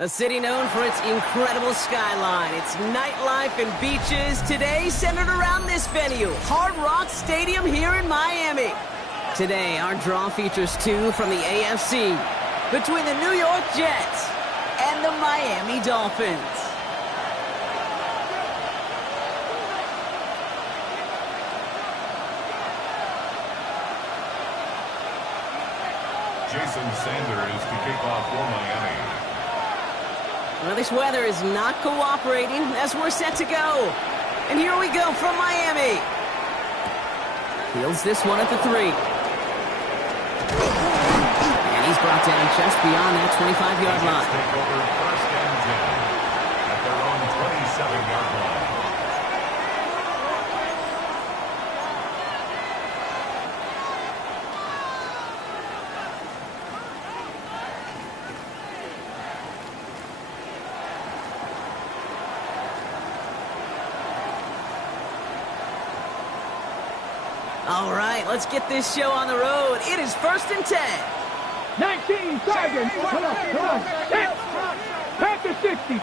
A city known for its incredible skyline, its nightlife and beaches, today centered around this venue, Hard Rock Stadium here in Miami. Today, our draw features two from the AFC, between the New York Jets and the Miami Dolphins. Jason Sanders to kick off for Miami. Well, this weather is not cooperating as we're set to go. And here we go from Miami. Fields this one at the 3. And he's brought down just beyond that 25-yard line. Take over first and 10 at their own 27-yard line. All right, let's get this show on the road. It is first and 10. 19 seconds. Come on. Back to 60.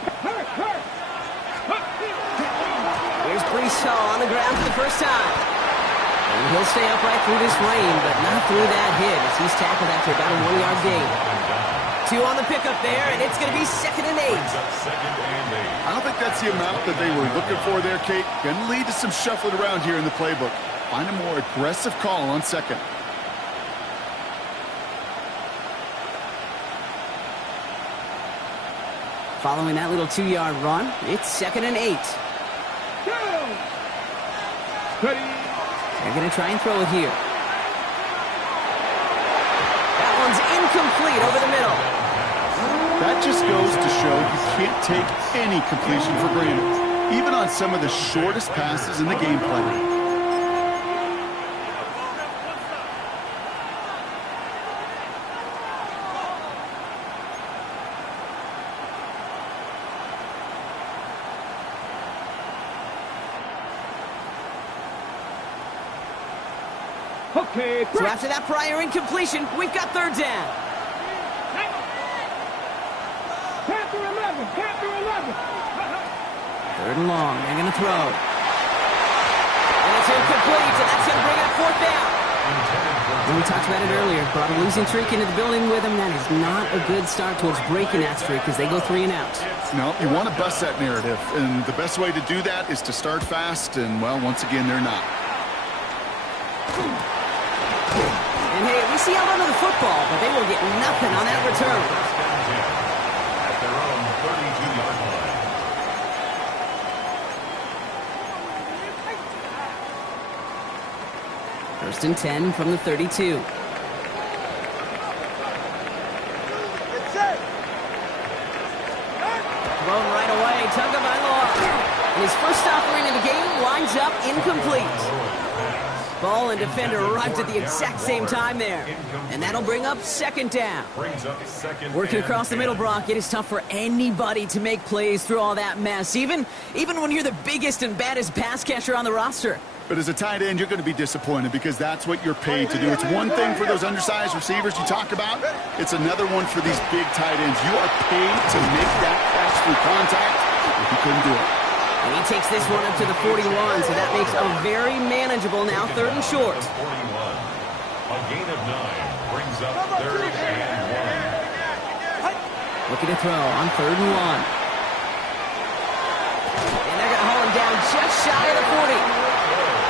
Here's Breece Hall on the ground for the first time. And he'll stay upright through this rain, but not through that hit as he's tackled after about a 1-yard gain. 2 on the pickup there, and it's going to be second and 8. I don't think that's the amount that they were looking for there, Kate. Going to lead to some shuffling around here in the playbook. Find a more aggressive call on second. Following that little 2-yard run, it's second and 8. Ready. They're going to try and throw it here. That one's incomplete over the middle. That just goes to show you can't take any completion for granted, even on some of the shortest passes in the gameplay. Okay. So after that prior incompletion, we've got third down. Panther 11. Third and long. They're going to throw. And it's incomplete, and that's going to bring up fourth down. And we talked about it earlier. Brought a losing streak into the building with them. That is not a good start towards breaking that streak as they go 3 and out. No, you want to bust that narrative, and the best way to do that is to start fast, and, well, once again, they're not. And hey, we see out onto the football, but they will get nothing on that return. At their own 32-yard line. First and 10 from the 32. Thrown right away, Tunga Bailoa. And his first offering in the game winds up incomplete. Ball and defender arrived at the exact same time there. And that'll bring up second down. Working across the middle, Brock, it is tough for anybody to make plays through all that mess, even when you're the biggest and baddest pass catcher on the roster. But as a tight end, you're going to be disappointed because that's what you're paid to do. It's one thing for those undersized receivers you talk about. It's another one for these big tight ends. You are paid to make that catch through contact if you couldn't do it. And he takes this one up to the 41, so that makes a very manageable now third and short. 41. A gain of 9 brings up third and 1. Looking to throw on third and 1. And they're going to haul him down just shy of the 40.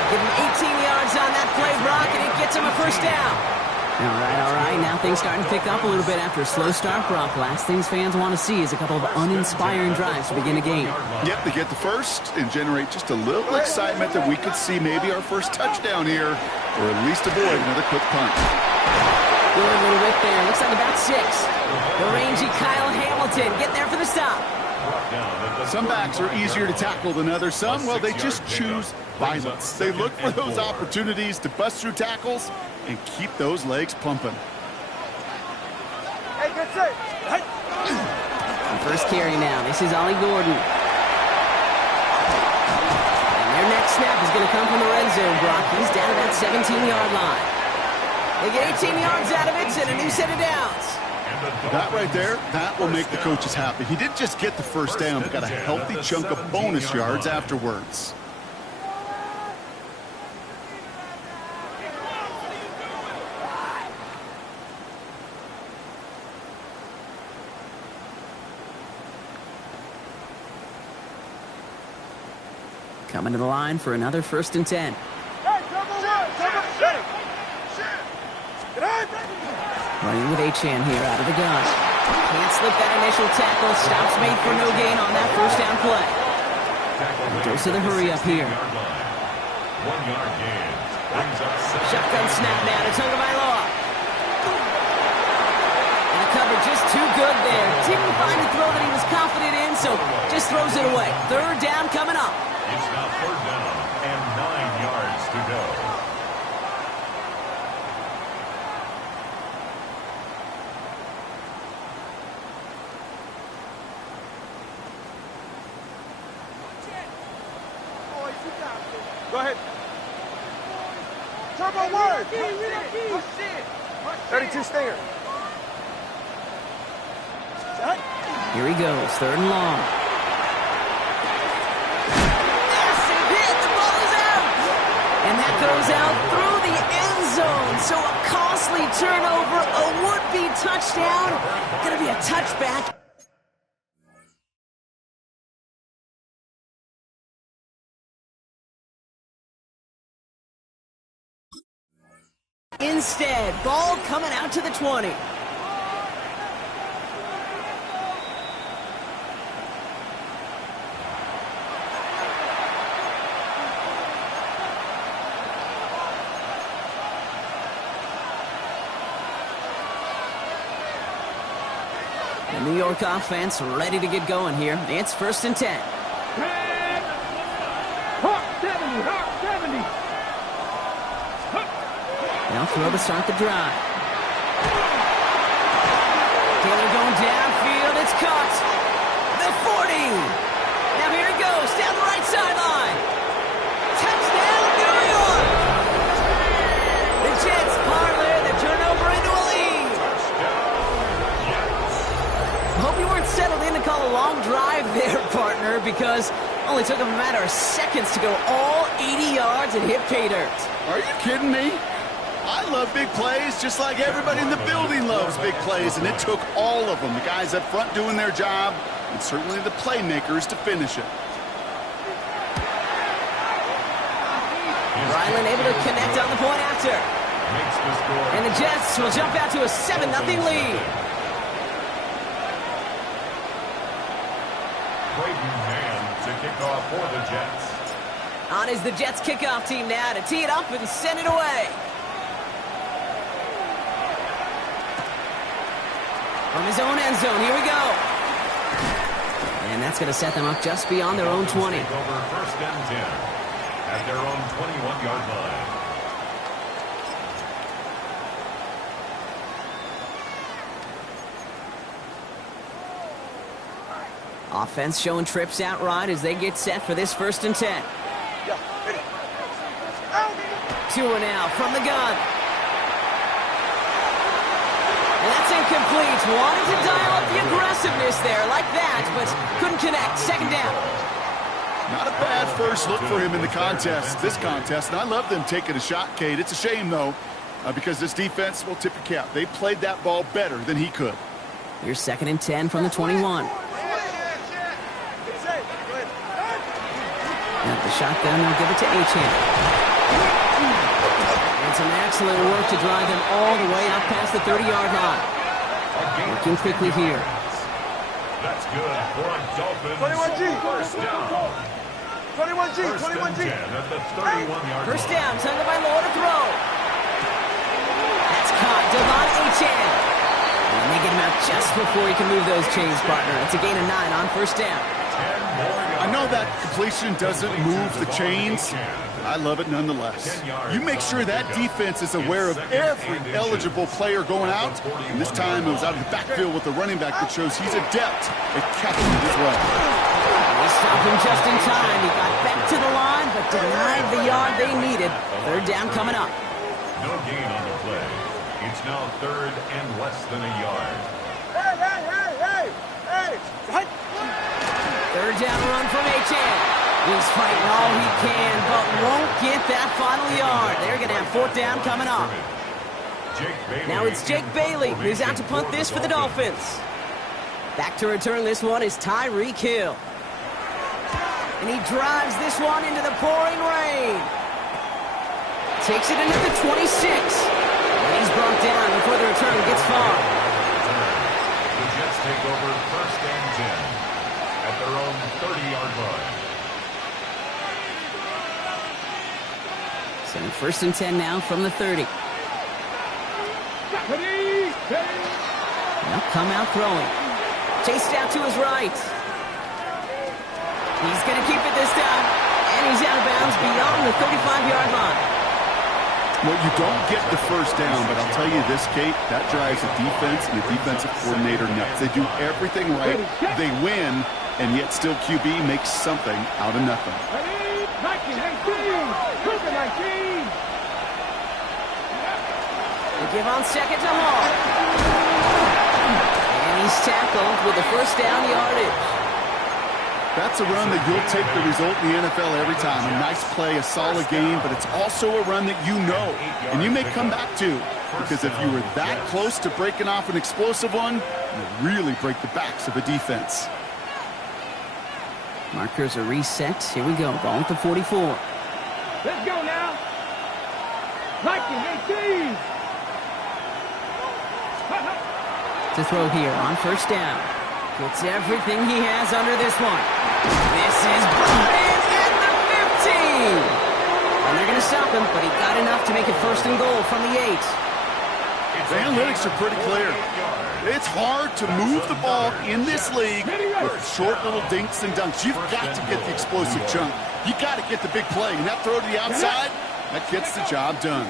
Give him 18 yards on that play, Brock, and it gets him a first down. All right. Now things starting to pick up a little bit after a slow start, Brock. Last things fans want to see is a couple of uninspiring drives to begin the game. Yep, they get the first and generate just a little excitement that we could see maybe our first touchdown here, or at least avoid another quick punt. Good little whip there. Looks like about 6. The rangy Kyle Hamilton getting there for the stop. Some backs are easier to tackle than others. Some, well, they just choose violence. They look for those opportunities to bust through tackles and keep those legs pumping. Hey, good sir. First carry now. This is Ollie Gordon. And their next snap is going to come from the red zone, Brock. He's down at that 17-yard line. They get 18 yards out of it and a new set of downs. That right there, that will make the coaches happy. He didn't just get the first down, but got a healthy chunk of bonus yards afterwards. Coming to the line for another 1st and 10. Running with Achane here out of the gun. Can't slip that initial tackle. Stops made for no gain on that 1st down play. Goes to the hurry up here. 1 yard gain. Brings up Shotgun snap now to Tagovailoa. And the cover just too good there. Didn't find the throw that he was confident in, so just throws it away. 3rd down coming up. It's now 3rd down and 9 yards to go. Go ahead. Turbo word. 32 stinger. Here he goes, 3rd and long. Massive hit, the ball is out! And that goes out through the end zone. So a costly turnover, a would-be touchdown. Gonna be a touchback. Instead, ball coming out to the 20. The New York offense ready to get going here. It's 1st and 10. Hawk 70, Hawk 70. Now throw to start the drive. Taylor going downfield. It's caught. The 40. Now here he goes down the right sideline. Touchdown, New York. The Jets parlay the turnover into a lead. Hope you weren't settled in to call a long drive there, partner, because only took him a matter of seconds to go all 80 yards and hit pay dirt. Are you kidding me? I love big plays just like everybody in the building loves big plays, and it took all of them. The guys up front doing their job, and certainly the playmakers to finish it. Ryland able to connect on the point after. Makes the score. And the Jets will jump out to a 7-0 lead. Braden Mann to kick off for the Jets. On is the Jets kickoff team now to tee it up and send it away. From his own end zone, here we go. And that's going to set them up just beyond their own 20. Take over 1st and 10 at their own 21-yard line. Offense showing trips out right as they get set for this 1st and 10. Tua now from the gun. And that's incomplete. Wanted to dial up the aggressiveness there like that, but couldn't connect. 2nd down. Not a bad first look for him in the this contest, and I love them taking a shot, Cade. It's a shame, though, because this defense will tip your cap. They played that ball better than he could. Here's 2nd and 10 from the 21. At the shotgun, they'll give it to Achane. And some excellent work to drive them all the way out past the 30-yard line. Working quickly here. That's good for a Dolphins 21G. first down. 21G, First and 21G. 10 at the 31-yard First line. down, Tagovailoa to throw. That's caught. Devon Achane. And they get him out just before he can move those chains, partner. It's a gain of 9 on 1st down. 10 more yards. I know that completion doesn't move the chains. I love it nonetheless. You make sure that defense is aware of every eligible player going out. And this time it was out of the backfield with the running back that shows he's adept at catching it as well. They stopped him just in time. He got back to the line, but denied the yard they needed. 3rd down coming up. No gain on the play. It's now 3rd and less than a yard. Third down run from Achane. He's fighting all he can, but won't get that final yard. They're going to have fourth down coming up. Now it's Jake Bailey who's out to punt this for the Dolphins. Back to return this one is Tyreek Hill. And he drives this one into the pouring rain. Takes it into the 26. And he's brought down before the return gets far. The Jets take over first and 10 at their own 30-yard line. So first and 10 now from the 30. They'll come out throwing. Chased out to his right. He's going to keep it this time. And he's out of bounds beyond the 35-yard line. Well, you don't get the first down, but I'll tell you this, Kate, that drives the defense and the defensive coordinator nuts. They do everything right. They win, and yet still QB makes something out of nothing. They give on second to Hall. And he's tackled with the first down yardage. That's a run that you'll take the result in the NFL every time. A nice play, a solid game, but it's also a run that you know, and you may come back to, because if you were that close to breaking off an explosive one, you really break the backs of a defense. Markers are reset. Here we go. Ball at the 44. Let's go now. Liking 18. To throw here on first down. Gets everything he has under this one. This is brought in at the 15. And they're going to stop him, but he got enough to make it first and goal from the 8. The analytics are pretty clear. It's hard to move the ball in this league with short little dinks and dunks. You've got to get the explosive chunk. You got to get the big play. And that throw to the outside, that gets the job done.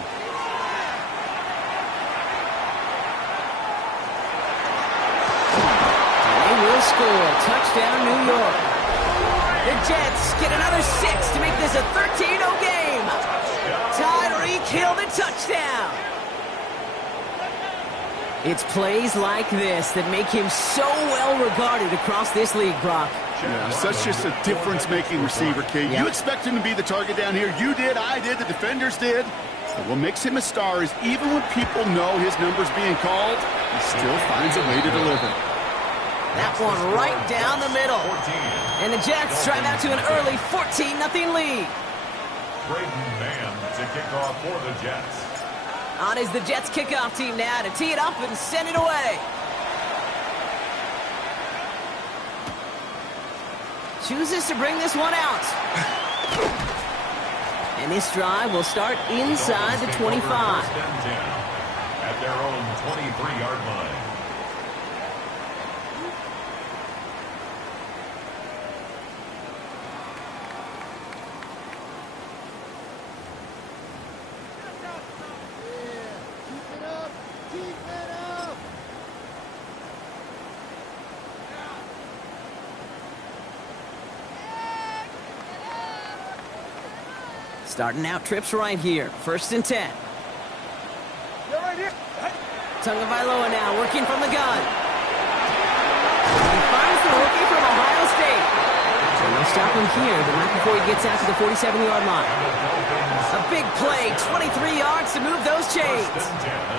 Will score. Touchdown, New York. The Jets get another 6 to make this a 13-0 game. Tyreek Hill the touchdown. It's plays like this that make him so well regarded across this league, Brock. Yeah, such just a difference-making receiver, Kate. Yep. You expect him to be the target down here. You did, I did, the defenders did. But what makes him a star is even when people know his number's being called, he still finds a way to deliver. That one right down the middle. And the Jets drive out to an early 14-0 lead. Braden Mann to kick off for the Jets. On is the Jets kickoff team now to tee it up and send it away. Chooses to bring this one out. And this drive will start inside the 25. First and 10 at their own 23-yard line. Starting out trips right here. First and 10. You're right here. Tagovailoa now working from the gun. He finds the rookie from Ohio State. So no stop him here, but not before he gets out to the 47-yard line. A big play, 23 yards to move those chains.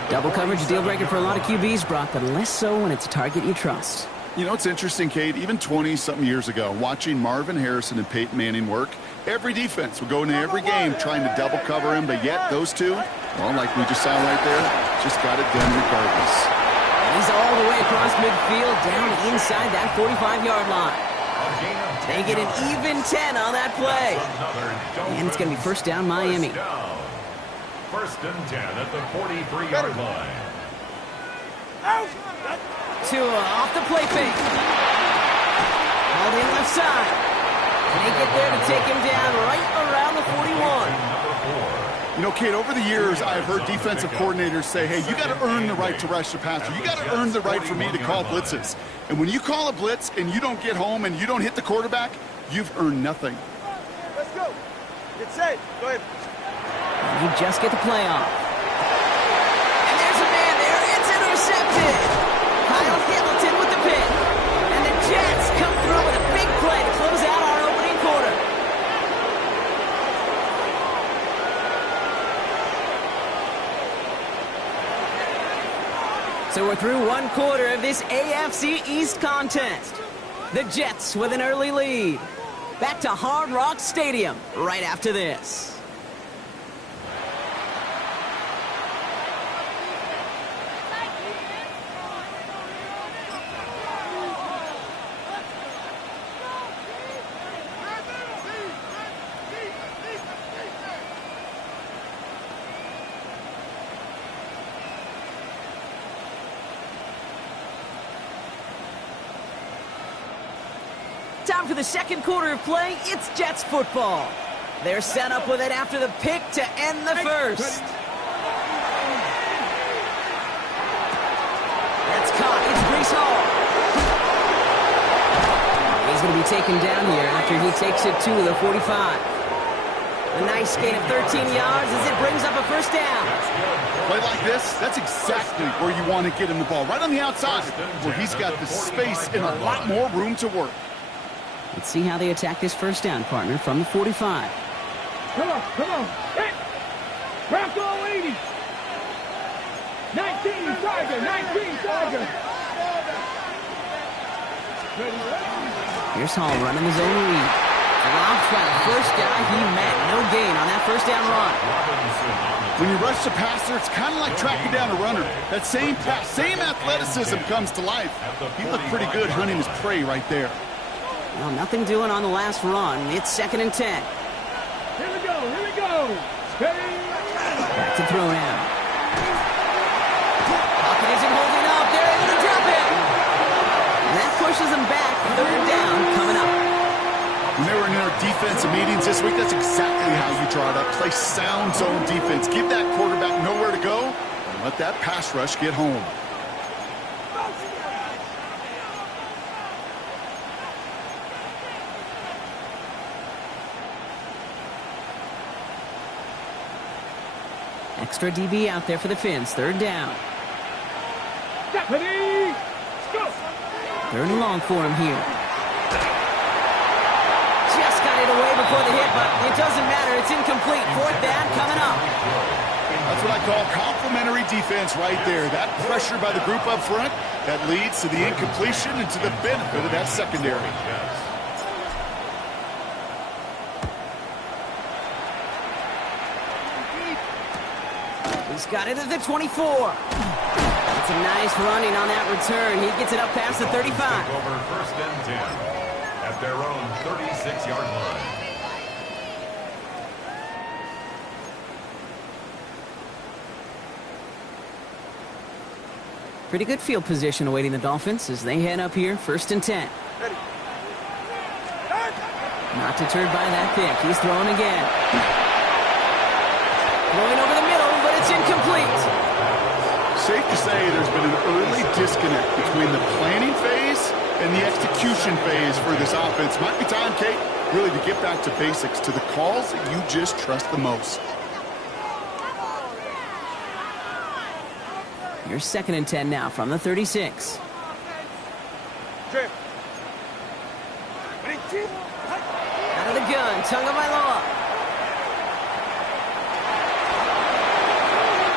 Double coverage, a deal breaker for a lot of QBs, Brock, but less so when it's a target you trust. You know, it's interesting, Kate, even 20-something years ago, watching Marvin Harrison and Peyton Manning work, every defense would go into every game trying to double cover him, but yet those two, well, like we just saw right there, just got it done regardless. And he's all the way across midfield, down inside that 45-yard line. They get an even 10 on that play. And it's going to be first down, Miami. First and 10 at the 43-yard line. Tua off the play fake. Called in left side. And they get there to take him down right around the 41. You know, Kate, over the years, I've heard defensive coordinators say, hey, you got to earn the right to rush the passer. You got to earn the right for me to call blitzes. And when you call a blitz and you don't get home and you don't hit the quarterback, you've earned nothing. Let's go. Get set. Go ahead. And you just get the play off. And there's a man there. It's intercepted. Kyle Hamilton with the pick. And the Jets come through with a big play to close through one quarter of this AFC East contest. The Jets with an early lead. Back to Hard Rock Stadium right after this. Time for the second quarter of play. It's Jets football. They're set up with it after the pick to end the first. That's caught. It's Breece Hall. He's going to be taken down here after he takes it to the 45. A nice gain of 13 yards as it brings up a first down. Play like this, that's exactly where you want to get him the ball. Right on the outside, where he's got the space and a lot more room to work. Let's see how they attack this first down, partner, from the 45. Come on, come on. Hit. Bronco 80. 19 Tiger, 19 Tiger. Here's Hall running his own read. Dropped by the first guy he met. No gain on that first down run. When you rush the passer, it's kind of like tracking down a runner. That same pass, same athleticism comes to life. He looked pretty good hunting his prey right there. Well, nothing doing on the last run. It's 2nd and 10. Here we go, here we go. Steady. Back to throw now. Pocket isn't holding up. They're able to drop it. And that pushes them back. 3rd down coming up. When they were in their defensive meetings this week, that's exactly how you draw it up. Play sound zone defense. Give that quarterback nowhere to go and let that pass rush get home. Extra DB out there for the Finns. 3rd down. Deputy. Go. 3rd and long for him here. Just got it away before the hit, but it doesn't matter. It's incomplete. 4th down coming up. That's what I call complementary defense right there. That pressure by the group up front, that leads to the incompletion and to the benefit of that secondary. He's got it at the 24. It's a nice running on that return. He gets it up past the 35. Over 1st and 10 at their own 36-yard line. Pretty good field position awaiting the Dolphins as they head up here. 1st and 10. Not deterred by that pick. He's throwing again. Going over the middle, but it's incomplete. Safe to say there's been an early disconnect between the planning phase and the execution phase for this offense. Might be time, Kate, really to get back to basics, to the calls that you just trust the most. Here's 2nd and 10 now from the 36. Out of the gun, Tagovailoa.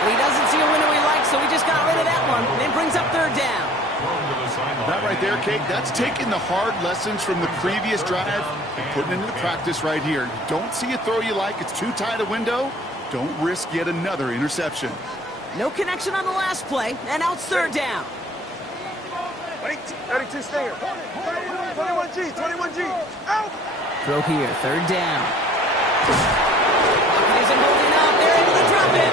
He doesn't see a window he likes, so he just got rid of that one. Then brings up 3rd down. That right there, Kate, that's taking the hard lessons from the previous drive and putting it into practice right here. You don't see a throw you like, it's too tight a window, don't risk yet another interception. No connection on the last play, and now it's 3rd down. 32 Stinger. 21G, 21G. Out! Throw here, 3rd down. Pocket isn't holding up. They're able to drop it.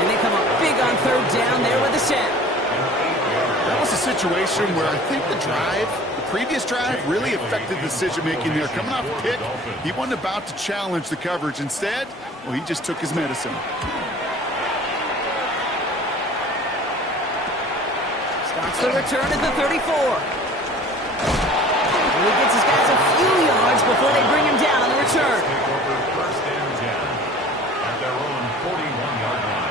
And they come up big on 3rd down there with the set. That was a situation where I think the previous drive really affected decision-making there. Coming off a pick, he wasn't about to challenge the coverage. Instead, well, he just took his medicine. Starts the return at the 34. And he gets his guys a few yards before they bring him down on the return. Over 1st and 10 at their own 41-yard line.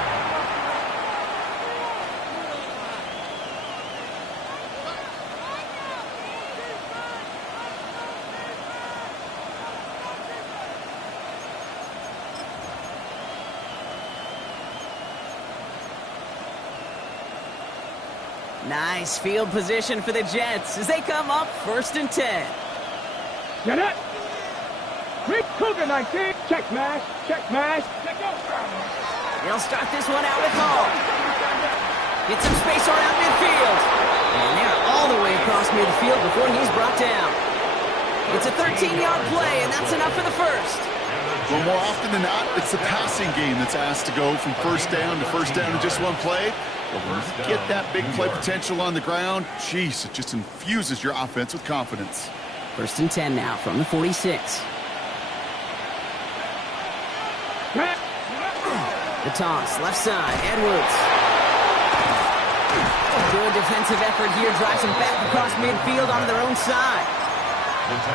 Nice field position for the Jets as they come up 1st and 10. Get it. Quick Cougar 19. Check smash. Check smash. They'll start this one out with Hall. Get some space around midfield. And they're all the way across midfield before he's brought down. It's a 13-yard play, and that's enough for the first. Well, more often than not, it's the passing game that's asked to go from first down in just one play. But when you get that big play potential on the ground, geez, it just infuses your offense with confidence. 1st and 10 now from the 46. The toss, left side, Edwards. Good defensive effort here, drives them back across midfield onto their own side.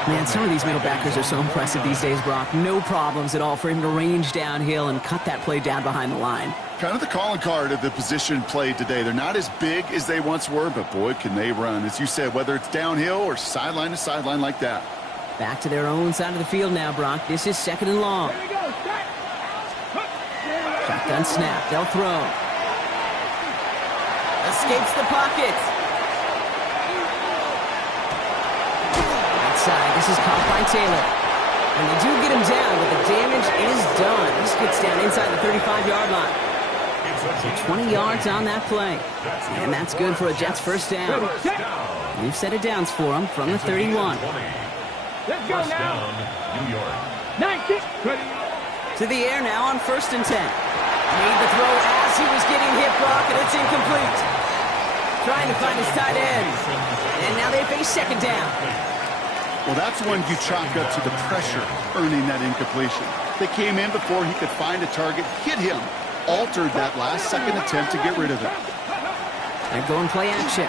Man, some of these middle backers are so impressive these days, Brock. No problems at all for him to range downhill and cut that play down behind the line. Kind of the calling card of the position played today. They're not as big as they once were, but boy, can they run. As you said, whether it's downhill or sideline to sideline like that. Back to their own side of the field now, Brock. This is 2nd and long. Shotgun snap. They'll throw. Escapes the pocket. Outside. This is caught by Taylor. And they do get him down, but the damage is done. This gets down inside the 35-yard line. So 20 yards on that play. And that's good for a Jets first down. We've set it downs for them from the 31. Let's go now. New York. 19. To the air now on 1st and 10. Made the throw as he was getting hit, Brock, and it's incomplete. Trying to find his tight end. And now they face 2nd down. Well, that's when you chalk up to the pressure earning that incompletion. They came in before he could find a target, hit him, altered that last-second attempt to get rid of it. They're going play action. A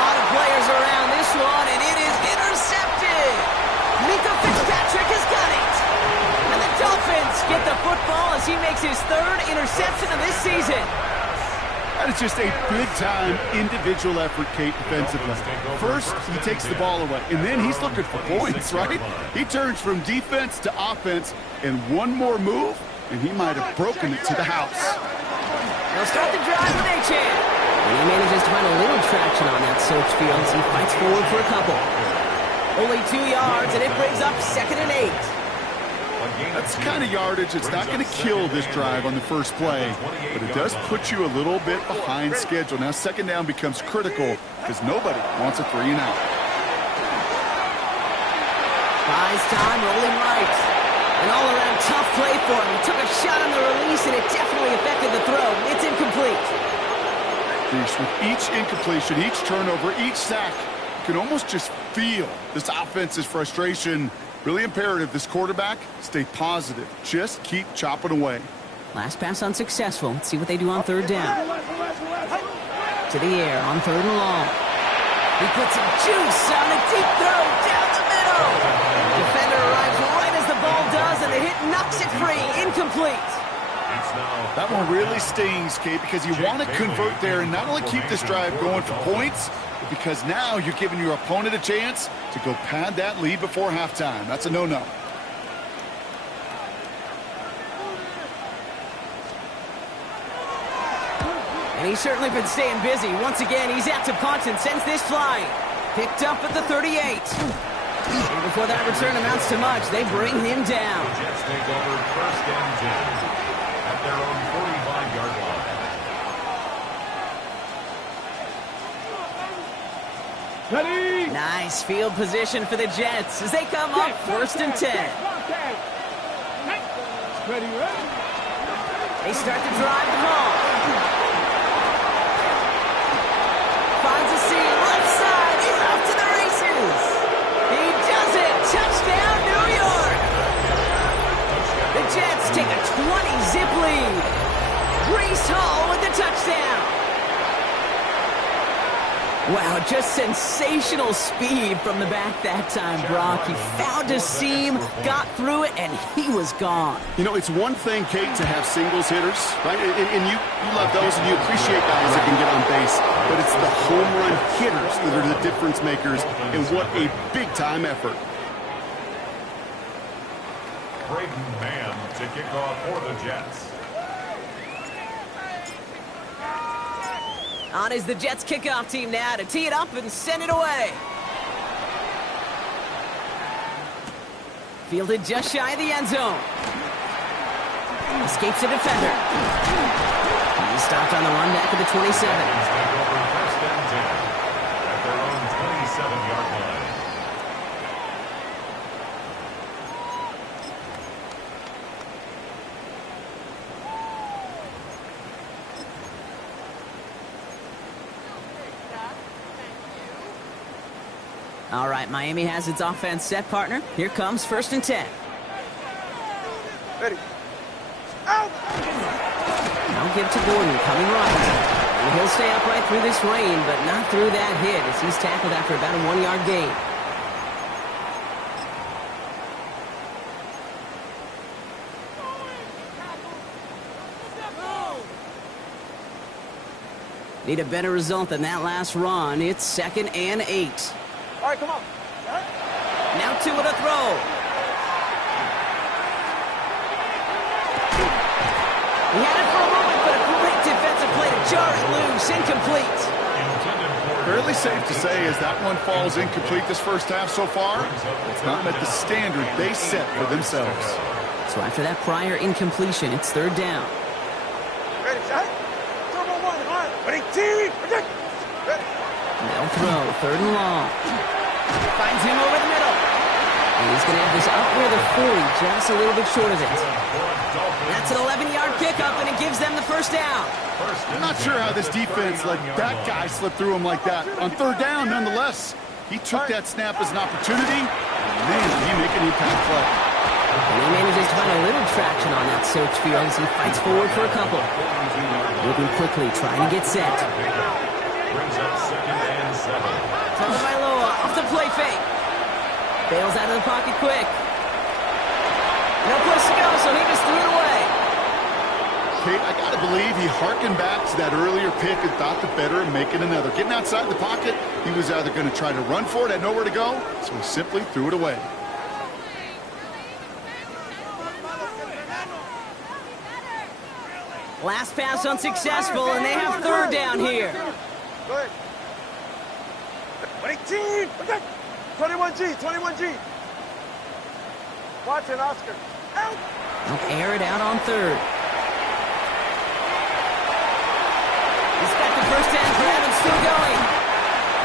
lot of players around this one, and it is intercepted. Mika Fitzpatrick has got it. And the Dolphins get the football as he makes his 3rd interception of this season. That is just a big-time individual effort, Kate, defensively. First, he takes the ball away, and then he's looking for points, right? He turns from defense to offense, and one more move, and he might have broken it to the house. They'll start the drive with Achane. And he manages to find a little traction on that search field as he fights forward for a couple. Only 2 yards, and it brings up 2nd and 8. That's the kind of yardage that's not going to kill this drive on the first play, but it does put you a little bit behind schedule. Now 2nd down becomes critical because nobody wants a 3 and out. Buys time, rolling right. An all-around tough play for him. He took a shot on the release, and it definitely affected the throw. It's incomplete. With each incompletion, each turnover, each sack, you can almost just feel this offense's frustration. Really imperative, this quarterback, stay positive. Just keep chopping away. Last pass unsuccessful. Let's see what they do on 3rd down. To the air on 3rd and long. He puts some juice on a deep throw down the middle. Defender arrives right as the ball does, and the hit knocks it free. Incomplete. That one really stings, Kate, because you want to convert there and not only keep this drive going for points, but because now you're giving your opponent a chance to go pad that lead before halftime. That's a no-no. And he's certainly been staying busy. Once again, he's out to punt and sends this flying. Picked up at the 38. And before that return amounts to much, they bring him down. Jets take over 1st and 10 at their own 45-yard line. Ready. Nice field position for the Jets as they come up 1st and 10. Ready. They start to drive the ball. Finds a seam, left side, he's off to the races. He does it, touchdown New York. The Jets take a 20-zip lead. Breece Hall with the touchdown. Wow, just sensational speed from the back that time, Brock. He found a seam, got through it, and he was gone. You know, it's one thing, Kate, to have singles hitters, right? And you love those, and you appreciate guys that can get on base. But it's the home run hitters that are the difference makers, and what a big-time effort. Braden Mann to kick off for the Jets. On is the Jets kickoff team now to tee it up and send it away. Fielded just shy of the end zone. Escapes a defender. He's stopped on the run back at the 27. Take over first and 10 at their own 27-yard line. All right, Miami has its offense set, partner. Here comes first and 10. Ready. Out! Now give to Gordon, coming right. And he'll stay upright through this rain, but not through that hit as he's tackled after about a 1-yard gain. Need a better result than that last run. It's 2nd and 8. All right, come on. Now two with a throw. He had it for a moment, but a great defensive play to jar it loose. Incomplete. Fairly safe to say as that one falls incomplete this first half so far, it's not met the standard they set for themselves. So after that prior incompletion, it's 3rd down. Ready, shot. Turbo one, hard. Ready, team. Protect. Ready. They'll throw, 3rd and long. Finds him over the middle. And he's going to have this up near the 40, just a little bit short of it. That's an 11-yard pickup, and it gives them the first down. I'm not sure how this defense let that guy slip through him like that. On 3rd down, nonetheless, he took that snap as an opportunity. Man, did he make an impact play. And he manages to find a little traction on that search field as he fights forward for a couple. Moving quickly, trying to get set. Brings up 2nd and 7. Tagovailoa off the play fake. Bails out of the pocket quick. No place to go, so he just threw it away. Kate, I got to believe he hearkened back to that earlier pick and thought the better of making another. Getting outside the pocket, he was either going to try to run for it, had nowhere to go, so he simply threw it away. Last pass unsuccessful, and they have 3rd down here. Go ahead. Ready, team. Protect. 21G, 21G. Watch it, Oscar. Out. They'll air it out on 3rd. He's got the first down grab and still going.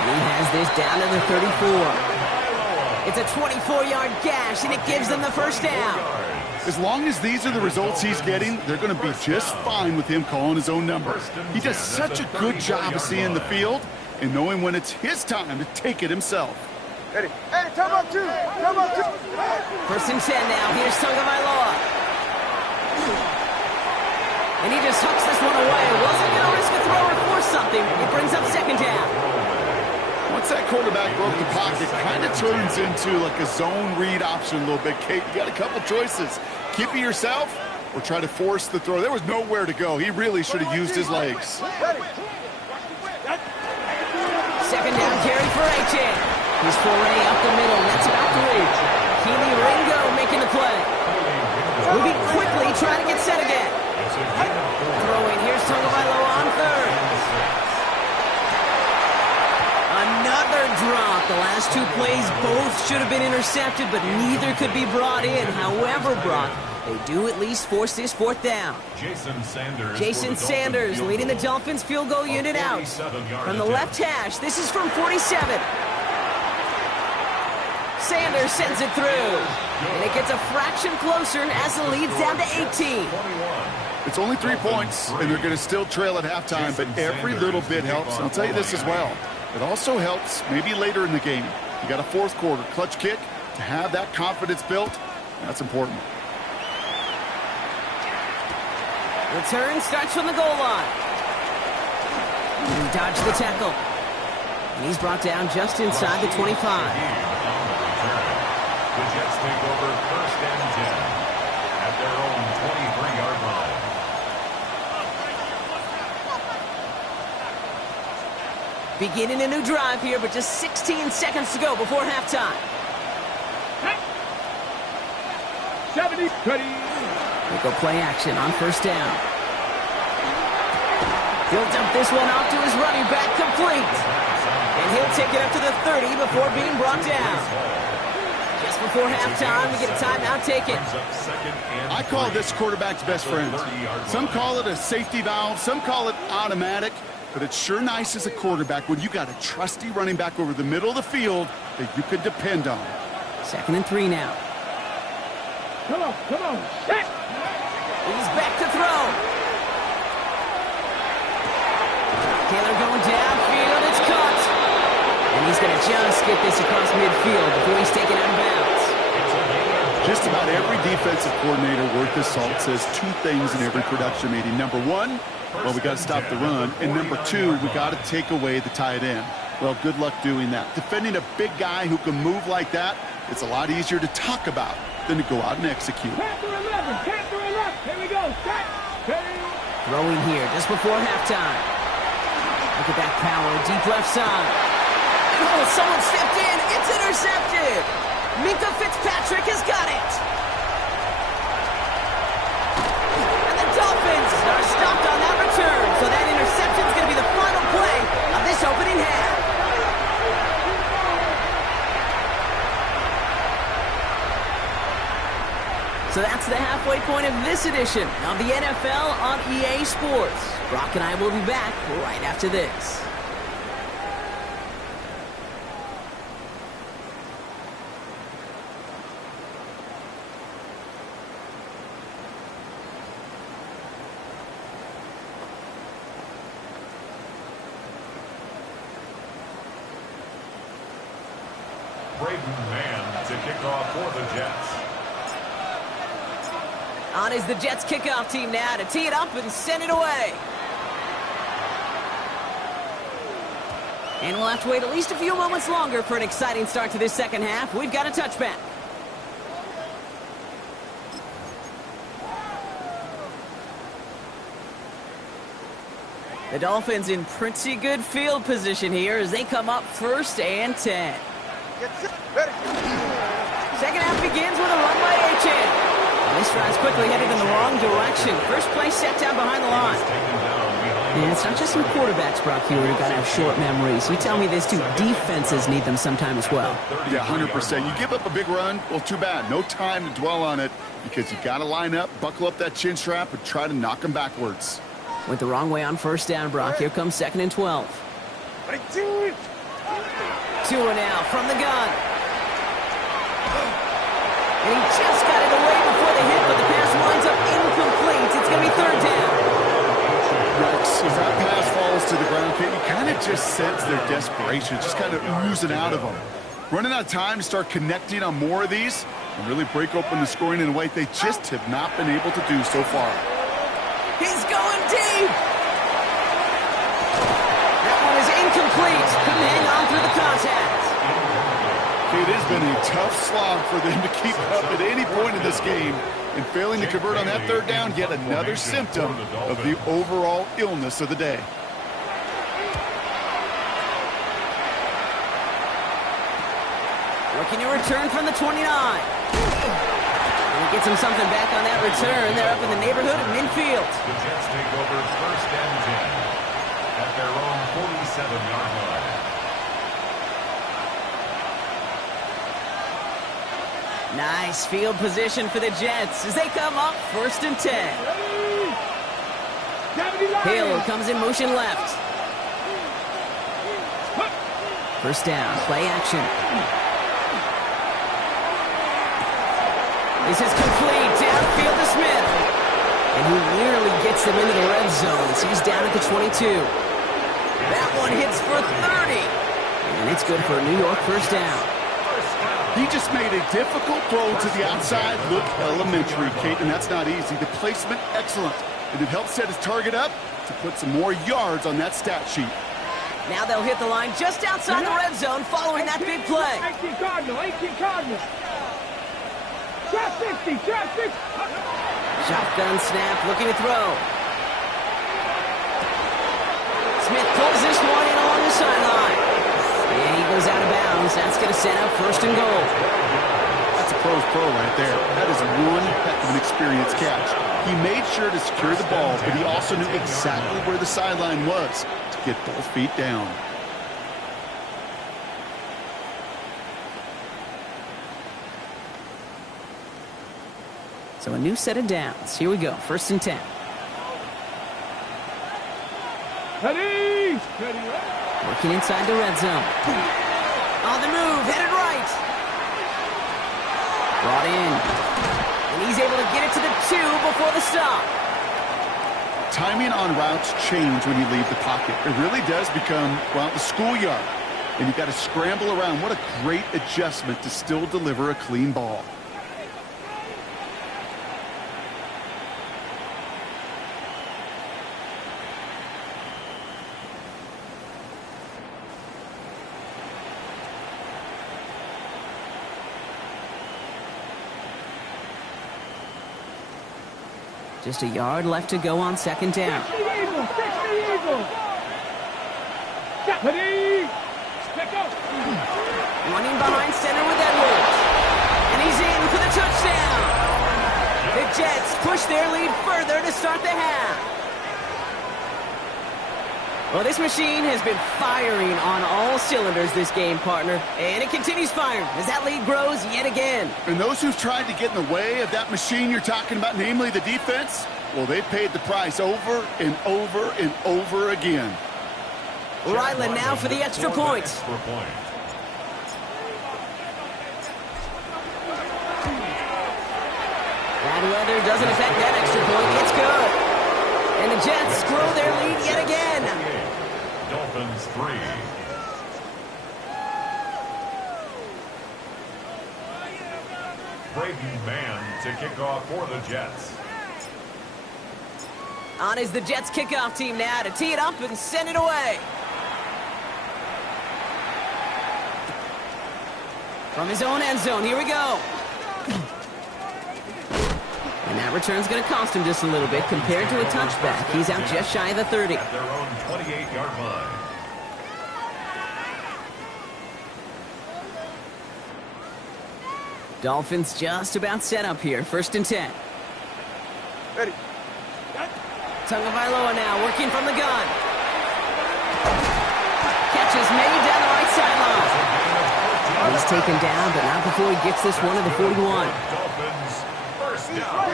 And he has this down to the 34. It's a 24-yard gash, and it gives them the first down. As long as these are the results he's getting, they're going to be just fine with him calling his own number. He does such a good job of seeing the field and knowing when it's his time to take it himself. Ready. Hey, time up 2. Time up 2. First and 10 now. Here's Tagovailoa. And he just hooks this one away. Wasn't going to risk a throw or force something. It brings up 2nd down. Once that quarterback broke the pocket, kind of turns into like a zone read option a little bit. Kate, you got a couple choices. Keep it yourself or try to force the throw. There was nowhere to go. He really should have used his legs. 2nd down carry for A-Chain. He's foray up the middle. That's about 3. Keely Ringo making the play. Moving quickly, trying to get set again. Throwing. Here's Tagovailoa on 3rd. Another drop. The last 2 plays both should have been intercepted, but neither could be brought in. However, Brock, they do at least force this 4th down. Jason Sanders leading the Dolphins field goal unit out. From the left hash, this is from 47. Sanders sends it through. And it gets a fraction closer as it leads down to 18. It's only 3 points, and they're going to still trail at halftime, but every little bit helps. And I'll tell you this as well. It also helps maybe later in the game. You got a 4th quarter clutch kick. To have that confidence built, that's important. Return starts from the goal line. He dodged the tackle. And he's brought down just inside the 25. The Jets take over first and 10 at their own 23-yard line. Beginning a new drive here, but just 16 seconds to go before halftime. 70, 20. They go play action on 1st down. He'll dump this one off to his running back, complete. And he'll take it up to the 30 before being brought down. Just before halftime, we get a timeout taken. I call this quarterback's best friend. Some call it a safety valve, some call it automatic, but it's sure nice as a quarterback when you got a trusty running back over the middle of the field that you can depend on. 2nd and 3 now. Come on, set! He's back to throw. Taylor going downfield, it's caught. And he's going to just get this across midfield before he's taken out of bounds. Just about every defensive coordinator worth his salt says two things in every production meeting. Number one, well, we got to stop the run. And number two, we got to take away the tight end. Well, good luck doing that. Defending a big guy who can move like that, it's a lot easier to talk about than to go out and execute. Panther 11, Panther 11. Here we go, set! Throwing here just before halftime. Look at that power, deep left side. Oh, someone stepped in. It's intercepted. Minkah Fitzpatrick has got it. And the Dolphins are stopped on that return. So that interception is going to be the final play of this opening half. So that's the halfway point of this edition of the NFL on EA Sports. Brock and I will be back right after this. Braden Mann to kick off for the Jets. On is the Jets kickoff team now to tee it up and send it away. And we'll have to wait at least a few moments longer for an exciting start to this second half. We've got a touchback. The Dolphins in pretty good field position here as they come up 1st and 10. Second half begins with a run by Achane. This drive's quickly headed in the wrong direction. First play set down behind the line. And it's not just some quarterbacks, Brock, here who got to have short memories. You tell me this too, defenses need them sometime as well. Yeah, 100%. You give up a big run, well, too bad. No time to dwell on it because you got to line up, buckle up that chin strap, and try to knock them backwards. Went the wrong way on 1st down, Brock. Here comes 2nd and 12. Tua now from the gun. And he just got it away before the hit, but the pass winds up incomplete. It's going to be 3rd down. Rex, as that pass falls to the ground, you kind of just sense their desperation, just kind of oozing out of them. Running out of time to start connecting on more of these and really break open the scoring in a way they just have not been able to do so far. He's going deep. That one is incomplete. Couldn't hang on through the contact. It has been a tough slog for them to keep up at any point in this game. And failing to convert on that 3rd down, yet another symptom of the overall illness of the day. Looking to return from the 29. And he gets him something back on that return. They're up in the neighborhood of midfield. The Jets take over 1st and 10 at their own 47-yard line. Nice field position for the Jets as they come up 1st and 10. Hill comes in motion left. 1st down, play action. This is complete, downfield to Smith. And he nearly gets them into the red zone as he's down at the 22. That one hits for 30. And it's good for a New York 1st down. He just made a difficult throw to the outside look elementary, Kate, and that's not easy. The placement, excellent. And it helped set his target up to put some more yards on that stat sheet. Now they'll hit the line just outside the red zone following that big play. 18 Cardinal. Shot 60. Shotgun snap, looking to throw. Smith pulls this one in along the sideline. And he goes out of bounds. That's going to set up 1st and goal. That's a pro's pro right there. That is one heck of an experienced catch. He made sure to secure the ball, but he also knew exactly where the sideline was to get both feet down. So a new set of downs. Here we go. 1st and 10. Ready! Working inside the red zone. On the move, headed right. Brought in. And he's able to get it to the 2 before the stop. Timing on routes change when you leave the pocket. It really does become, well, the schoolyard. And you've got to scramble around. What a great adjustment to still deliver a clean ball. Just a yard left to go on 2nd down. Catch the eagle! Catch the eagle! Ready! Let go! Running behind center with Edwards. And he's in for the touchdown. The Jets push their lead further to start the half. Well, this machine has been firing on all cylinders this game, partner. And it continues firing as that lead grows yet again. And those who've tried to get in the way of that machine you're talking about, namely the defense, well, they paid the price over and over and over again. Ryland now for the extra point. Bad weather doesn't affect that extra point. It's good. And the Jets grow their lead yet again. Dolphins 3. Braden Mann to kick off for the Jets. On is the Jets kickoff team now to tee it up and send it away. From his own end zone, here we go. And that return's going to cost him just a little bit compared to a touchback. He's out just shy of the 30. At their own 28-yard line. Dolphins just about set up here. 1st and 10. Ready. Tagovailoa now working from the gun. Catch is made down the right sideline. He's taken down, but not before he gets this one to the 41. Dolphins first down.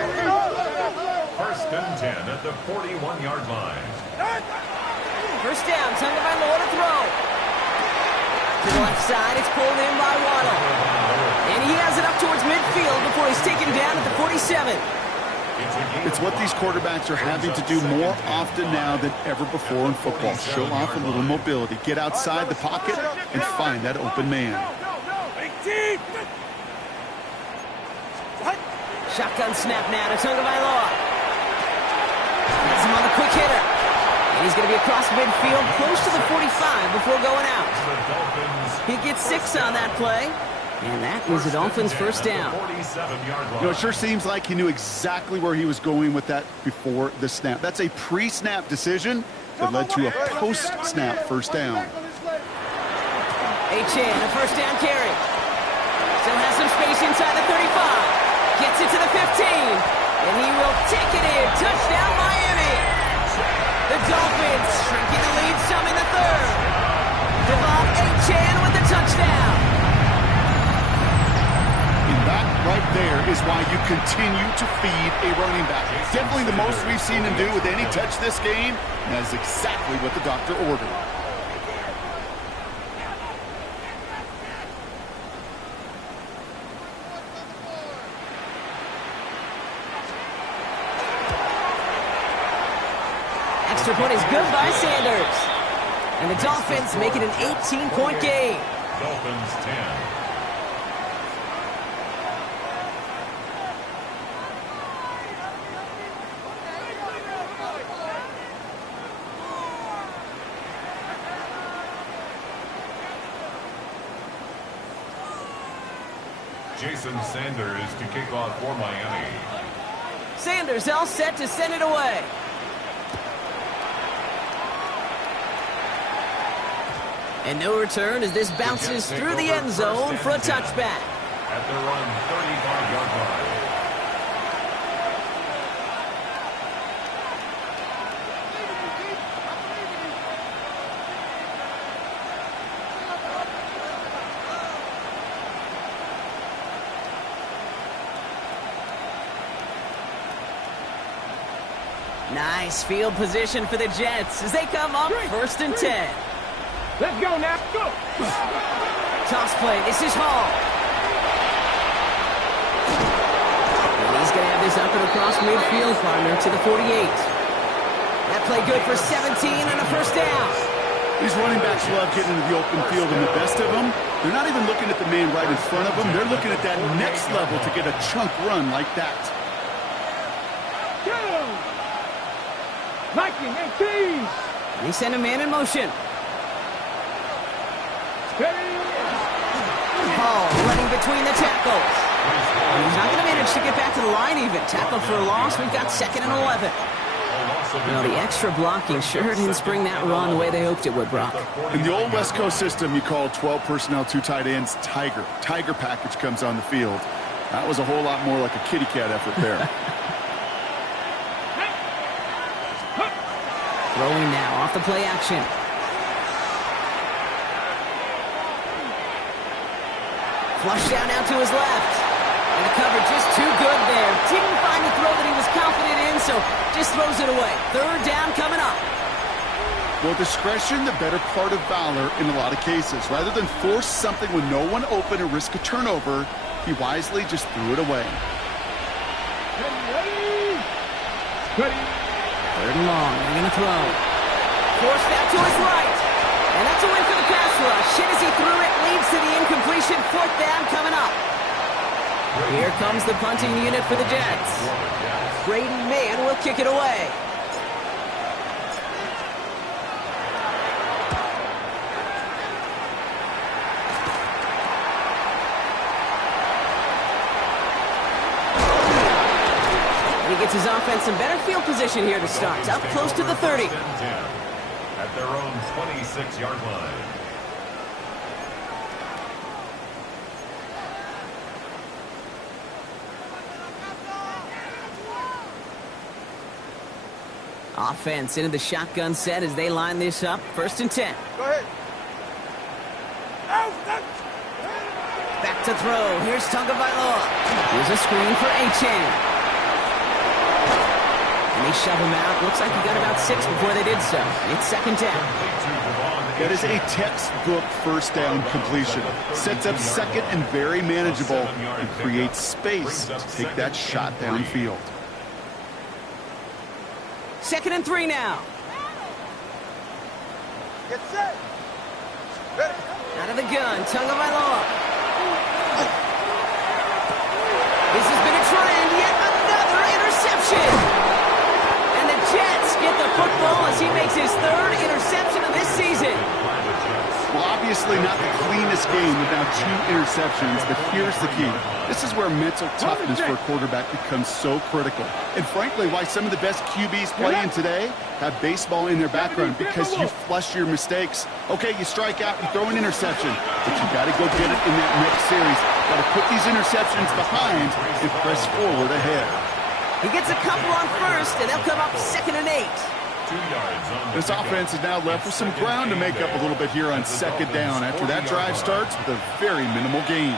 1st and 10 at the 41-yard line. 1st down, Tagovailoa to throw. To the left side, it's pulled in by Waddle. And he has it up towards midfield before he's taken down at the 47. It's what these quarterbacks are having to do more often now than ever before in football. Show off a little mobility. Get outside the pocket and find that open man. Shotgun snap now to Tagovailoa. Has him on the quick hitter. And he's going to be across midfield, close to the 45 before going out. He gets 6 on that play. And that is the Dolphins' 1st down. You know, it sure seems like he knew exactly where he was going with that before the snap. That's a pre-snap decision that led to a post-snap 1st down. Achane, a 1st down carry. Still has some space inside the 35. Gets it to the 15. And he will take it in. Touchdown, Miami. The Dolphins shrinking the lead some in the 3rd. Devon Achane with the touchdown. That right there is why you continue to feed a running back. Definitely the most we've seen him do with any touch this game. And that is exactly what the doctor ordered. Extra point is good by Sanders. And the Dolphins make it an 18-point game. Dolphins 10. Jason Sanders to kick off for Miami. Sanders all set to send it away. And no return as this bounces through the end zone for a touchback. at their own 35-yard line. Nice field position for the Jets as they come up 1st and 10. Let's go now. Go. Toss play. This is Hall. And he's going to have this up and across midfield, partner, to the 48. That play good for 17 and a first down. These running backs love getting into the open field, and the best of them, they're not even looking at the man right in front of them. They're looking at that next level to get a chunk run like that. Go. Mikey, 18. He sent a man in motion. Hall running between the tackles. He's not going to manage to get back to the line even. Tackle for a loss. We've got 2nd and 11. Well, the extra blocking sure didn't spring that run the way they hoped it would, Brock. In the old West Coast system, you call 12 personnel, 2 tight ends, Tiger. Tiger package comes on the field. That was a whole lot more like a kitty cat effort there. Throwing now off the play action. Flush down now to his left. And the cover just too good there. Didn't find the throw that he was confident in, so just throws it away. 3rd down coming up. Well, discretion, the better part of valor in a lot of cases. Rather than force something with no one open and risk a turnover, he wisely just threw it away. Ready. 3rd and long. They're going to throw. Forced out to his right. And that's a win for the pass rush. As he threw it, leads to the incompletion. 4th down coming up. Here comes the punting unit for the Jets. Braden Mann will kick it away. He gets his offense some better field position here to start. Up close to the 30. At their own 26-yard line. Offense into the shotgun set as they line this up. 1st and 10. Go ahead. Back to throw. Here's Tagovailoa. Here's a screen for Achane. And they shove him out. Looks like he got about 6 before they did so. It's 2nd down. That is a textbook 1st down completion. Sets up 2nd and very manageable and creates space to take that shot downfield. 2nd and 3 now. Get set. Ready. Out of the gun, Tagovailoa. This has been a trend. Yet another interception. And the Jets get the football as he makes his 3rd interception of this season. Well, obviously not the cleanest game without 2 interceptions, but here's the key. This is where mental toughness for a quarterback becomes so critical. And frankly, why some of the best QBs playing today have baseball in their background, because you flush your mistakes. Okay, you strike out, you throw an interception, but you got to go get it in that next series. Got to put these interceptions behind and press forward ahead. He gets a couple on 1st, and they'll come up 2nd and 8. 2 yards on This offense is now left with some ground to make up a little bit here on 2nd down after that drive starts with a very minimal gain.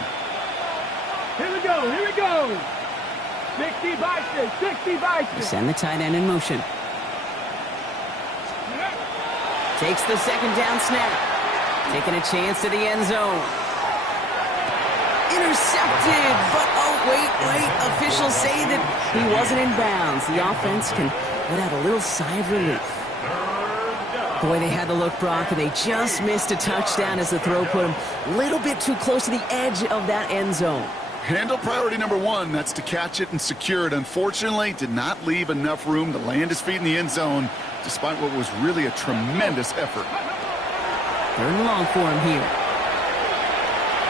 Here we go. Here we go. 60 Bison. 60 Bison. Send the tight end in motion. Takes the 2nd down snap. Taking a chance to the end zone. Intercepted, but oh, wait. Officials say that he wasn't in bounds. The offense can let out a little sigh of relief. Boy, they had to look, Brock, and they just missed a touchdown as the throw put him a little bit too close to the edge of that end zone. Handle priority number 1, that's to catch it and secure it. Unfortunately, did not leave enough room to land his feet in the end zone, despite what was really a tremendous effort. 3rd and long for him here.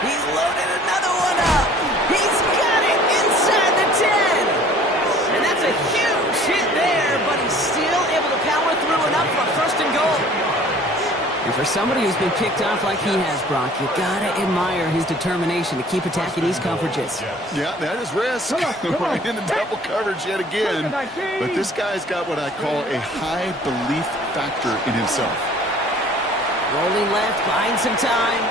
He's loaded another one up. He's got it inside the 10. And that's a huge hit there, but he's still able to power through enough for 1st and goal. And for somebody who's been picked off like he has, Brock, you gotta admire his determination to keep attacking these coverages. Yeah, that is risk. We're in the double coverage yet again. But this guy's got what I call a high belief factor in himself. Rolling left, buying some time.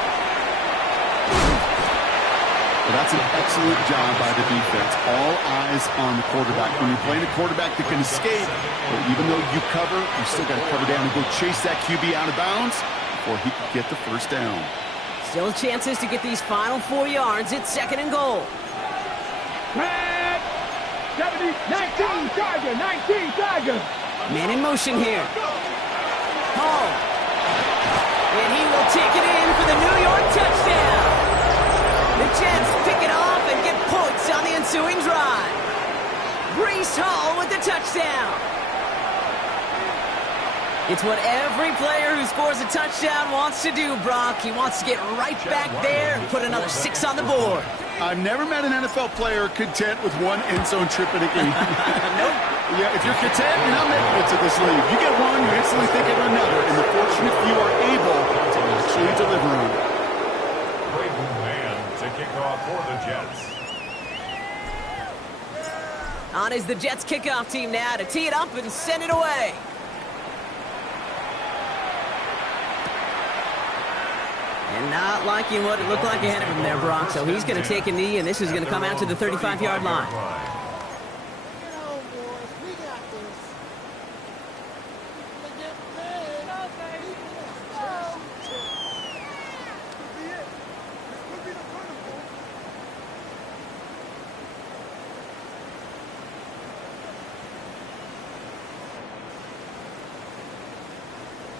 Well, that's an excellent job by the defense. All eyes on the quarterback. When you're playing a quarterback that can escape, but even though you cover, you still got to cover down and go chase that QB out of bounds before he can get the first down. Still chances to get these final 4 yards. It's 2nd and goal. Red 70, 19, Tiger, 19, Tiger. Man in motion here. Hall. And he will take it in for the New York touchdown. The Jets pick it off and get points on the ensuing drive. Breece Hall with the touchdown. It's what every player who scores a touchdown wants to do, Brock. He wants to get right back there and put another 6 on the board. I've never met an NFL player content with one end zone trip in a game. Nope. Yeah, if you're content, you're not making it to this league. You get one, you instantly think of another, and the fortunate few are able to actually deliver on it. Kick off for the Jets. On is the Jets kickoff team now to tee it up and send it away. And not liking what it looked like ahead of him there, Brock. So he's going to take a knee, and this is going to come out to the 35-yard line.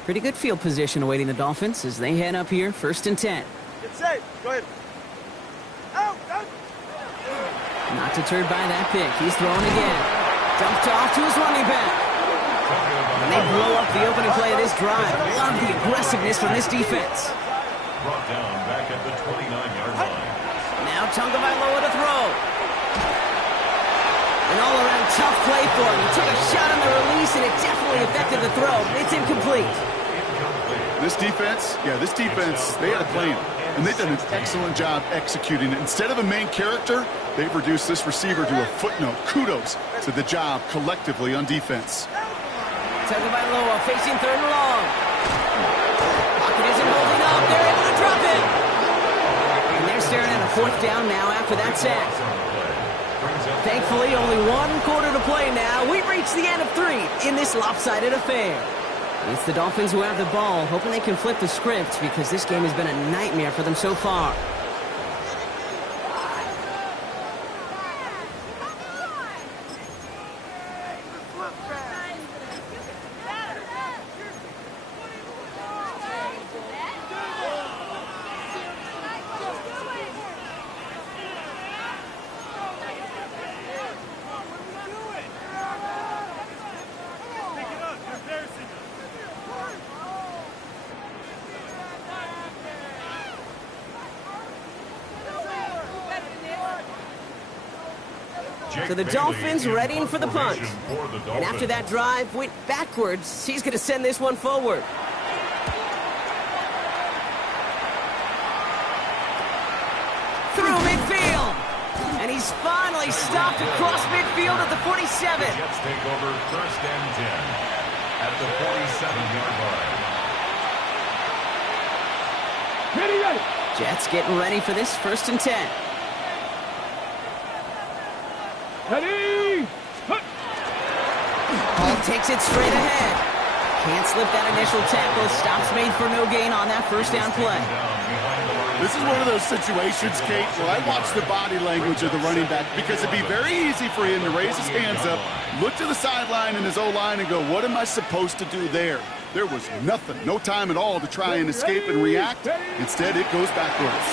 Pretty good field position awaiting the Dolphins as they head up here, 1st and 10. Get safe. Go ahead. Out. Not deterred by that pick. He's throwing again. Dumped off to his running back. And they blow up the opening play of this drive. Love the aggressiveness from this defense. Brought down back at the 29-yard line. Now Tagovailoa to throw. An all-around tough play for him. He took a shot on the release, and it definitely affected the throw. It's incomplete. This defense, they had a plan, and they've done an excellent job executing it. Instead of a main character, they've reduced this receiver to a footnote. Kudos to the job collectively on defense. Tagovailoa facing 3rd and long. Pocket isn't holding up. They're able to drop it. And they're staring at a 4th down now after that sack. Thankfully, only 1 quarter to play now. We've reached the end of 3 in this lopsided affair. It's the Dolphins who have the ball, hoping they can flip the script because this game has been a nightmare for them so far. So the Dolphins readying for the punt. And after that drive went backwards, he's going to send this one forward. Through midfield. And he's finally stopped across midfield at the 47. Jets take over 1st and 10 at the 47-yard line. Ready. Jets getting ready for this 1st and 10. Ready. Hall takes it straight ahead. Can't slip that initial tackle. Stops made for no gain on that 1st down play. This is one of those situations, Kate, where I watch the body language of the running back because it'd be very easy for him to raise his hands up, look to the sideline in his O-line and go, what am I supposed to do there? There was nothing, no time at all to try and escape and react. Instead, it goes backwards.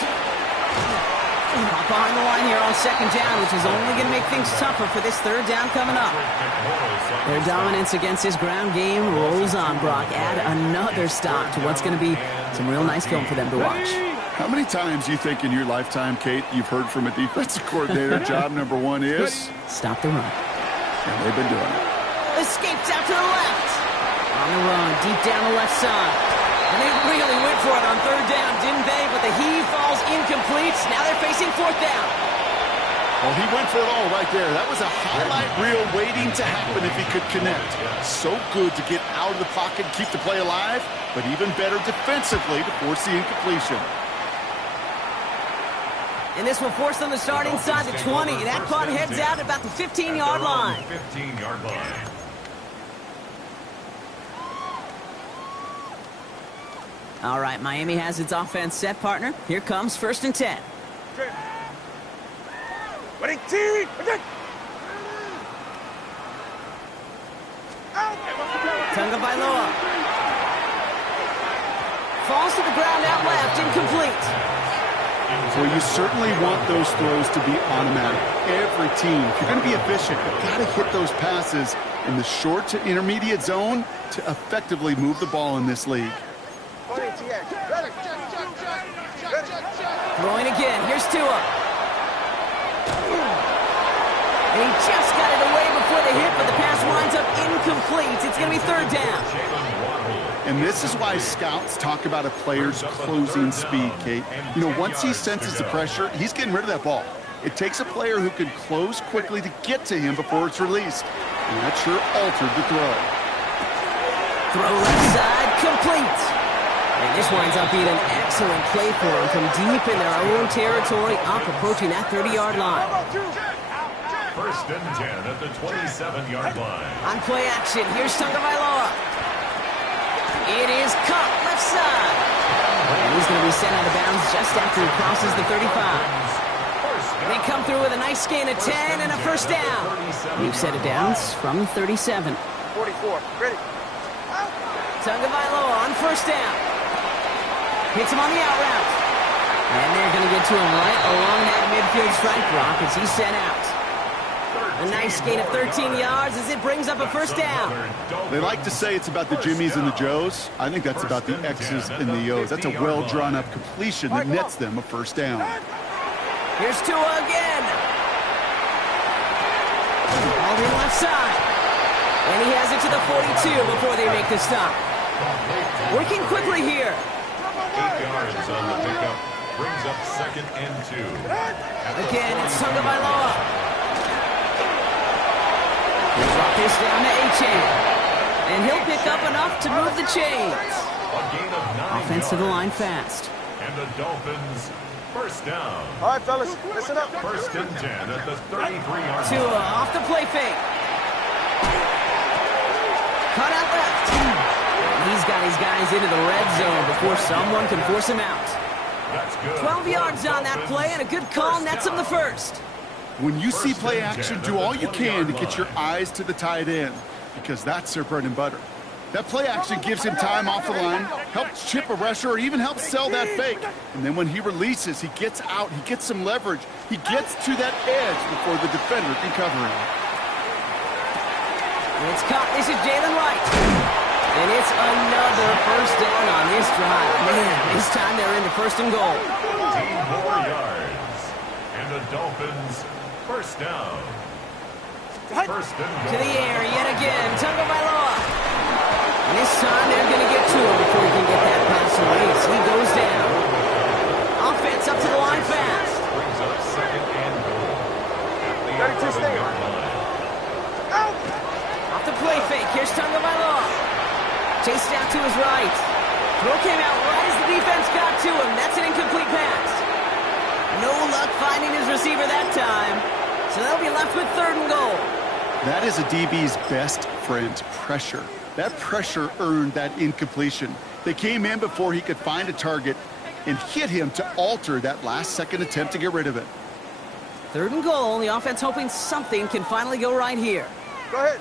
Hop behind the line here on 2nd down, which is only going to make things tougher for this 3rd down coming up. Their dominance against this ground game rolls on, Brock. Add another stop to what's going to be some real nice film for them to watch. How many times do you think in your lifetime, Kate, you've heard from a defensive coordinator, job number 1 is? Stop the run. And they've been doing it. Escapes out to the left. On the run, deep down the left side. And they really went for it on third down, didn't they? But the heave falls incomplete. Now they're facing fourth down. Well, he went for it all right there. That was a highlight reel waiting to happen if he could connect. So good to get out of the pocket and keep the play alive, but even better defensively to force the incompletion. And this will force them to start inside the 20. That punt heads out at about the 15-yard line. 15-yard line. All right, Miami has its offense set, partner. Here comes 1st and 10. Winning team. Tagovailoa falls to the ground out left, incomplete. Well, you certainly want those throws to be automatic. Every team, if you're going to be efficient, you've got to hit those passes in the short to intermediate zone to effectively move the ball in this league. Throwing again. Here's Tua. And he just got it away before the hit, but the pass winds up incomplete. It's going to be third down. And this is why scouts talk about a player's closing speed, Kate. You know, once he senses the pressure, he's getting rid of that ball. It takes a player who can close quickly to get to him before it's released. And that sure altered the throw. Throw left side, complete. And this winds up being an excellent play for him from deep in their own territory, up approaching that 30-yard line. 1st and 10 at the 27-yard line. On play action, here's Tagovailoa. It is caught left side. And he's going to be sent out of bounds just after he crosses the 35. They come through with a nice gain of 10 and a first down. New set of downs from 37. 44. Ready. Tagovailoa on first down. Hits him on the out route. And they're going to get to him right along that midfield strike block as he's sent out. A nice gain of 13 yards as it brings up a first down. They like to say it's about the Jimmies and the Joes. I think that's about the X's and the O's. That's a well-drawn-up completion that nets them a first down. Here's Tua again. All the left side. And he has it to the 42 before they make the stop. Working quickly here. 8 yards on the pickup. Brings up 2nd and 2. Again, it's Tagovailoa. He'll drop this down to A-Chain. And he'll pick up enough to move the chains. A gain of 9 Offense to the yards. line fast. And the Dolphins, first down. All right, fellas, listen up. 1st and 10 at the 33-yard Tua line. off the play fake. Cut out left. He's got his guys into the red zone before someone can force him out. That's good. 12 yards on that play and a good call nets him the first. When you see play action, do all you can to get your eyes to the tight end, because that's their bread and butter. That play action gives him time off the line, helps chip a rusher, or even helps sell that fake. And then when he releases, he gets out, he gets some leverage. He gets to that edge before the defender can cover him. It's caught. This is Jalen Wright. And it's another first down on this drive. Man, this time they're into 1st and goal. 15 more yards. And the Dolphins, first down. 1st and To the goal. air yet again. Tagovailoa. And this time they're going to get to him before he can get that pass away as he goes down. Offense up to the line fast. Brings up 2nd and goal. At the 11-yard line. Off the play fake. Here's Tagovailoa. Chased out to his right. Throw came out right as the defense got to him. That's an incomplete pass. No luck finding his receiver that time. So they'll be left with 3rd and goal. That is a DB's best friend, pressure. That pressure earned that incompletion. They came in before he could find a target and hit him to alter that last-second attempt to get rid of it. 3rd and goal. The offense hoping something can finally go right here. Go ahead.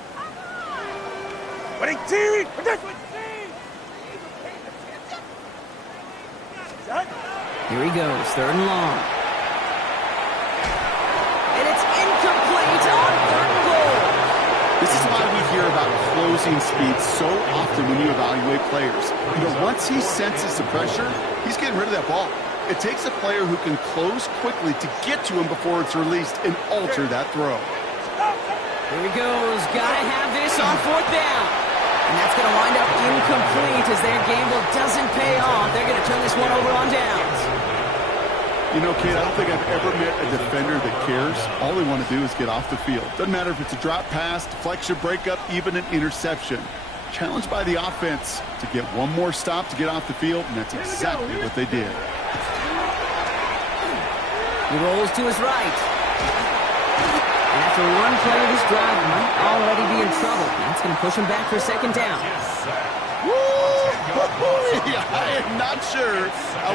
Winning team. Here he goes, 3rd and long. And it's incomplete on 3rd and goal. This is why we hear about closing speed so often when you evaluate players. You know, once he senses the pressure, he's getting rid of that ball. It takes a player who can close quickly to get to him before it's released and alter that throw. Here he goes. Gotta have this on 4th down. And that's going to wind up incomplete as their gamble doesn't pay off. They're going to turn this one over on downs. You know, kid, I don't think I've ever met a defender that cares. All they want to do is get off the field. Doesn't matter if it's a drop pass, deflection, breakup, even an interception. Challenged by the offense to get one more stop to get off the field, and that's exactly what they did. He rolls to his right. And after one play of his drive, he might already be in trouble. That's going to push him back for second down. I am not sure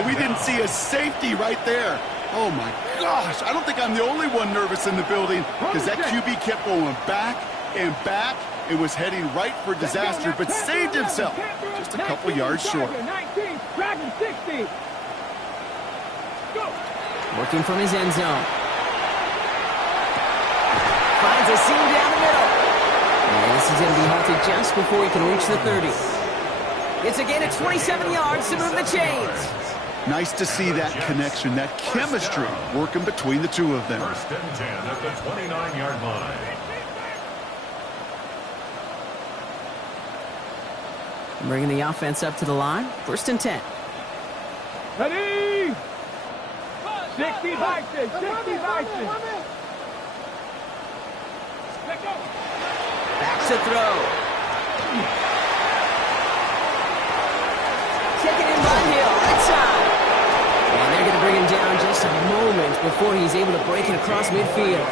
we didn't see a safety right there. Oh, my gosh. I don't think I'm the only one nervous in the building because that QB kept going back and back. It was heading right for disaster, but saved himself just a couple yards short. 19, Dragon 60. Go. Working from his end zone. Finds a seam down the middle. And this is going to be halted just before he can reach the 30. It's a gain of 27 yards to move the chains. Nice to see that connection, that chemistry working between the two of them. First and 10 at the 29-yard line. Bringing the offense up to the line. First and 10. Ready? 60 Vikings, 60 Vikings. Let go. Back to throw. Taken in by Hill, right side. And they're going to bring him down just a moment before he's able to break it across midfield.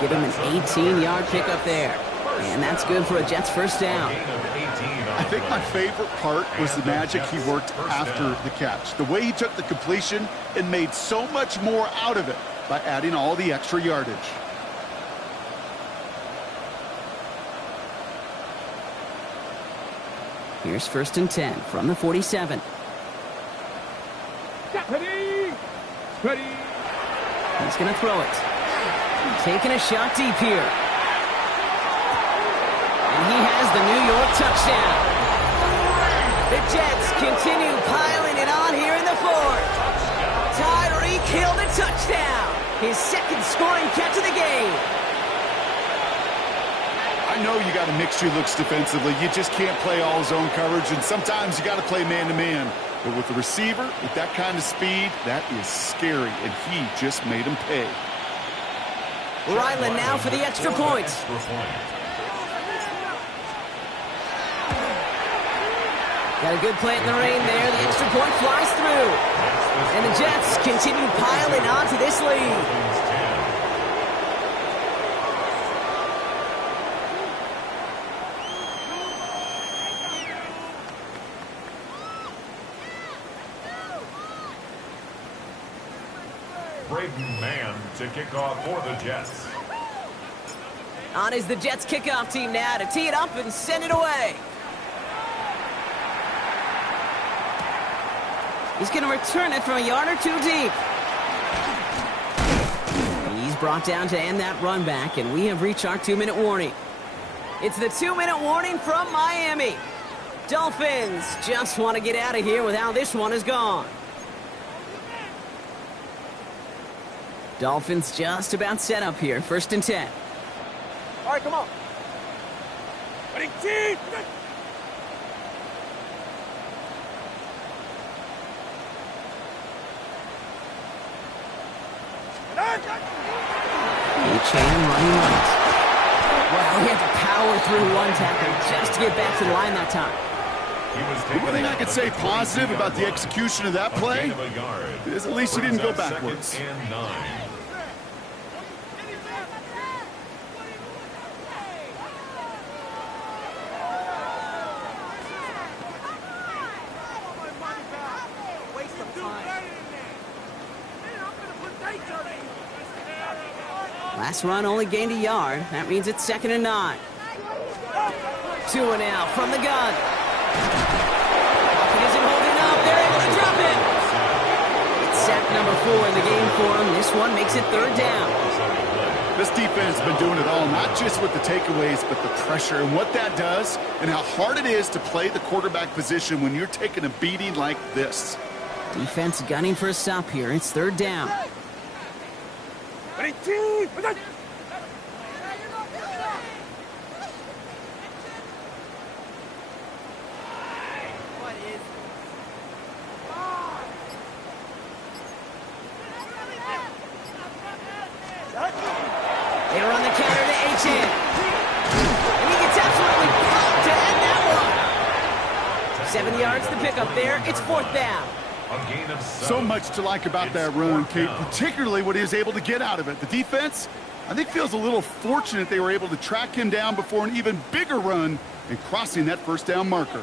Give him an 18-yard pickup there. And that's good for a Jets first down. I think my favorite part was the magic he worked after the catch. The way he took the completion and made so much more out of it by adding all the extra yardage. Here's first and 10 from the 47. Ready? Ready? He's going to throw it. Taking a shot deep here. And he has the New York touchdown. The Jets continue piling it on here in the fourth. Tyreek Hill a touchdown. His second scoring catch of the game. I know you got to mix your looks defensively. You just can't play all zone coverage, and sometimes you got to play man-to-man. But with the receiver, with that kind of speed, that is scary, and he just made him pay. Ryland now for the extra point. Got a good plant in the rain there. The extra point flies through. And the Jets continue piling onto this lead. Braden Mann to kick off for the Jets. On is the Jets kickoff team now to tee it up and send it away. He's going to return it from a yard or two deep. He's brought down to end that run back, and we have reached our 2-minute warning. It's the 2-minute warning from Miami. Dolphins just want to get out of here with how this one is gone. Dolphins just about set up here. First and 10. All right, come on. Ready, team. Achane running right. Wow, he had to power through one tackle just to get back to the line that time. The one thing I could say positive about the execution of that play is at least he didn't go backwards. And 9. Last run only gained a yard. That means it's 2nd and 9. 2 and out from the gun. He isn't holding up. They're able to drop it. It's sack number 4 in the game for him. This one makes it 3rd down. This defense has been doing it all, not just with the takeaways, but the pressure and what that does and how hard it is to play the quarterback position when you're taking a beating like this. Defense gunning for a stop here. It's 3rd down. Ready, team. Ready. 1, 7 yards to pick up there. It's 4th down. A gain of 7. So much to like about that run, Kate, particularly what he was able to get out of it. The defense, I think, feels a little fortunate they were able to track him down before an even bigger run and crossing that first down marker.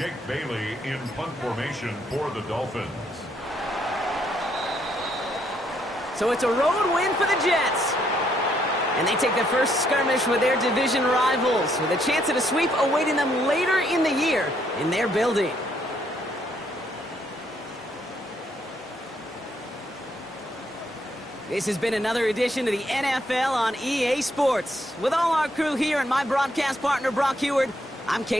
Jake Bailey in punt formation for the Dolphins. So it's a road win for the Jets. And they take the first skirmish with their division rivals, with a chance at a sweep awaiting them later in the year in their building. This has been another edition of the NFL on EA Sports. With all our crew here and my broadcast partner, Brock Heward, I'm Kate.